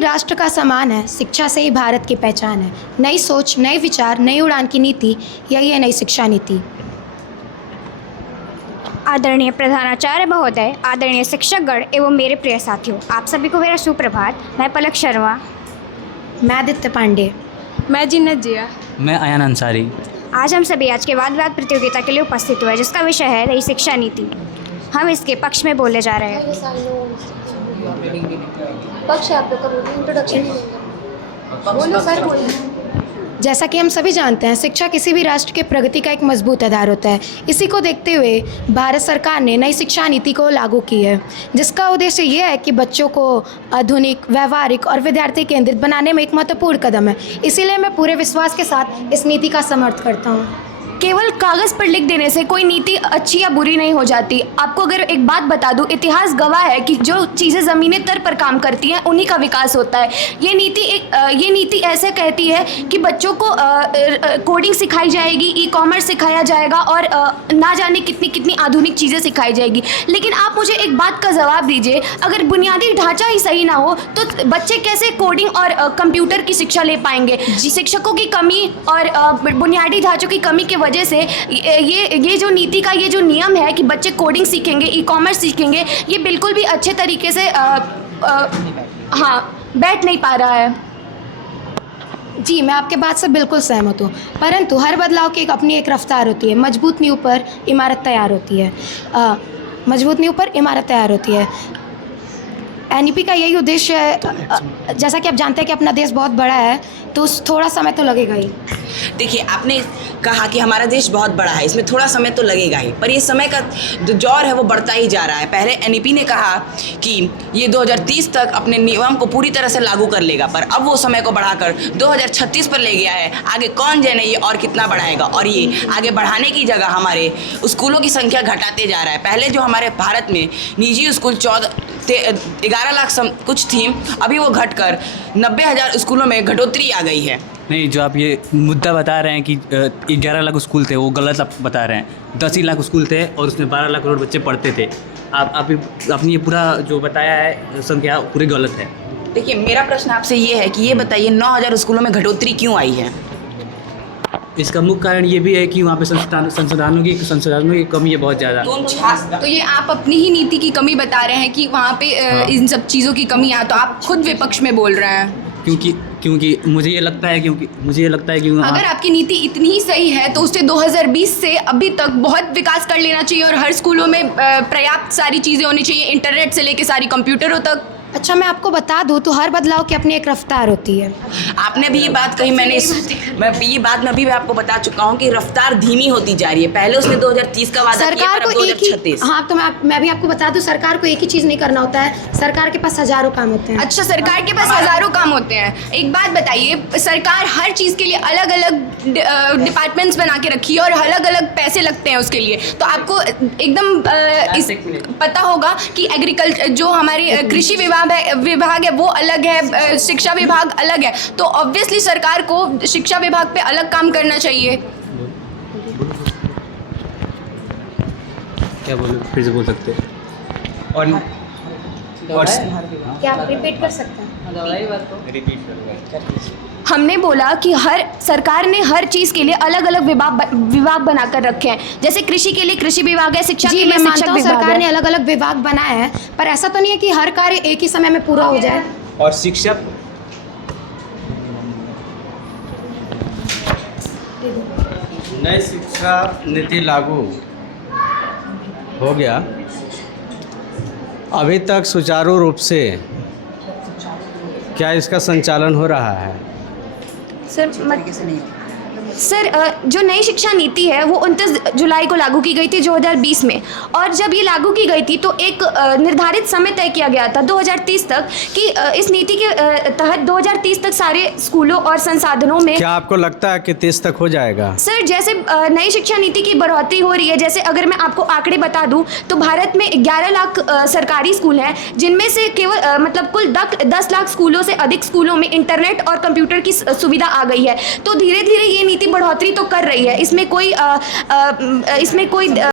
राष्ट्र का सम्मान है, शिक्षा से ही भारत की पहचान है। नई सोच, नए विचार, नई उड़ान की नीति, यही है नई शिक्षा नीति। आदरणीय प्रधानाचार्य महोदय, आदरणीय शिक्षकगण एवं मेरे प्रिय साथियों, आप सभी को मेरा सुप्रभात। मैं पलक शर्मा। मैं आदित्य पांडे। मैं जिन्नत जिया। मैं अयान अंसारी। आज हम सभी आज के वाद विवाद प्रतियोगिता के लिए उपस्थित हुए, जिसका विषय है नई शिक्षा नीति। हम इसके पक्ष में बोलने जा रहे हैं। पक्ष आप लोग का बोलिए, इंट्रोडक्शन बोलो सर, बोलिए। जैसा कि हम सभी जानते हैं, शिक्षा किसी भी राष्ट्र के प्रगति का एक मजबूत आधार होता है। इसी को देखते हुए भारत सरकार ने नई शिक्षा नीति को लागू की है, जिसका उद्देश्य ये है कि बच्चों को आधुनिक, व्यवहारिक और विद्यार्थी केंद्रित बनाने में एक महत्वपूर्ण कदम है। इसीलिए मैं पूरे विश्वास के साथ इस नीति का समर्थन करता हूँ। केवल कागज़ पर लिख देने से कोई नीति अच्छी या बुरी नहीं हो जाती। आपको अगर एक बात बता दूं, इतिहास गवाह है कि जो चीज़ें ज़मीनी स्तर पर काम करती हैं उन्हीं का विकास होता है। ये नीति ऐसे कहती है कि बच्चों को कोडिंग सिखाई जाएगी, ई-कॉमर्स सिखाया जाएगा और ना जाने कितनी कितनी आधुनिक चीज़ें सिखाई जाएगी। लेकिन आप मुझे एक बात का जवाब दीजिए, अगर बुनियादी ढांचा ही सही ना हो तो बच्चे कैसे कोडिंग और कंप्यूटर की शिक्षा ले पाएंगे? शिक्षकों की कमी और बुनियादी ढांचों की कमी की वजह से ये जो नीति का ये जो नियम है कि बच्चे कोडिंग सीखेंगे, ई-कॉमर्स सीखेंगे, ये बिल्कुल भी अच्छे तरीके से बैठ नहीं पा रहा है। जी, मैं आपके बात से बिल्कुल सहमत हूँ, परंतु हर बदलाव की अपनी एक रफ्तार होती है। मजबूत नींव पर इमारत तैयार होती है। मजबूत नींव पर इमारत तैयार होती है। एनईपी का यही उद्देश्य है। जैसा कि आप जानते हैं कि अपना देश बहुत बड़ा है, तो थोड़ा समय तो लगेगा ही। देखिए, आपने कहा कि हमारा देश बहुत बड़ा है, इसमें थोड़ा समय तो लगेगा ही, पर ये समय का जो दौर है वो बढ़ता ही जा रहा है। पहले एनईपी ने कहा कि ये 2030 तक अपने नियम को पूरी तरह से लागू कर लेगा, पर अब वो समय को बढ़ाकर 2036 पर ले गया है। आगे कौन जाने ये और कितना बढ़ाएगा, और ये आगे बढ़ाने की जगह हमारे स्कूलों की संख्या घटाते जा रहा है। पहले जो हमारे भारत में निजी स्कूल 11 लाख कुछ थी, अभी वो घटकर 90,000 स्कूलों में घटोतरी आ गई है। नहीं, जो आप ये मुद्दा बता रहे हैं कि 11 लाख स्कूल थे, वो गलत आप बता रहे हैं। 10 ही लाख स्कूल थे और उसमें 12 लाख करोड़ बच्चे पढ़ते थे। आपने ये पूरा जो बताया है संख्या पूरी गलत है। देखिए, मेरा प्रश्न आपसे ये है कि ये बताइए 9,000 स्कूलों में घटोतरी क्यों आई है? इसका मुख्य कारण ये भी है कि वहाँ पे संसाधनों की कमी है बहुत ज़्यादा। तो ये आप अपनी ही नीति की कमी बता रहे हैं कि वहाँ पे इन सब चीज़ों की कमी है, तो आप खुद विपक्ष में बोल रहे हैं। क्योंकि मुझे ये लगता है कि अगर आपकी नीति इतनी ही सही है तो उससे 2020 से अभी तक बहुत विकास कर लेना चाहिए और हर स्कूलों में पर्याप्त सारी चीज़ें होनी चाहिए, इंटरनेट से लेके सारी कंप्यूटरों तक। अच्छा, मैं आपको बता दूं तो हर बदलाव की अपनी एक रफ्तार होती है। आपने भी ये बात कही, मैं भी आपको बता चुका हूँ कि रफ्तार धीमी होती जा रही है। पहले उसने 2030 का वादा किया, पर अब 2036। हाँ, तो मैं भी आपको बता दूं, सरकार को एक ही चीज़ नहीं करना होता है। सरकार के पास हज़ारों काम होते हैं। अच्छा, सरकार के पास हज़ारों काम होते हैं। एक बात बताइए, सरकार हर चीज़ के लिए अलग अलग डिपार्टमेंट्स बना के रखी है और अलग अलग पैसे लगते हैं उसके लिए। तो आपको एकदम पता होगा कि एग्रीकल्चर जो हमारी कृषि विभाग है वो अलग है, शिक्षा विभाग अलग है। तो ऑब्वियसली सरकार को शिक्षा विभाग पे अलग काम करना चाहिए। क्या बोलो, फिर से बोल सकते हैं? और क्या आप रिपीट कर सकते हैं? हमने बोला कि सरकार ने हर चीज़ के लिए अलग अलग विभाग बनाकर रखे हैं। जैसे कृषि के लिए कृषि विभाग है, शिक्षा के लिए मैं मानता हूँ शिक्षक सरकार ने विभाग है। अलग अलग विभाग बनाए हैं, पर ऐसा तो नहीं है कि हर कार्य एक ही समय में पूरा हो जाए। और शिक्षक नई शिक्षा नीति लागू हो गया, अभी तक सुचारू रूप से क्या इसका संचालन हो रहा है? सर, जो नई शिक्षा नीति है वो 29 जुलाई को लागू की गई थी 2020 में, और जब ये लागू की गई थी तो एक निर्धारित समय तय किया गया था 2030 तक कि इस नीति के तहत 2030 तक सारे स्कूलों और संसाधनों में। क्या आपको लगता है कि 30 तक हो जाएगा? सर, जैसे नई शिक्षा नीति की बढ़ोतरी हो रही है, जैसे अगर मैं आपको आंकड़े बता दूं तो भारत में 11 लाख सरकारी स्कूल हैं, जिनमें से केवल मतलब कुल 10 लाख स्कूलों से अधिक स्कूलों में इंटरनेट और कंप्यूटर की सुविधा आ गई है। तो धीरे धीरे ये नीति बढ़ोतरी तो कर रही है, इसमें कोई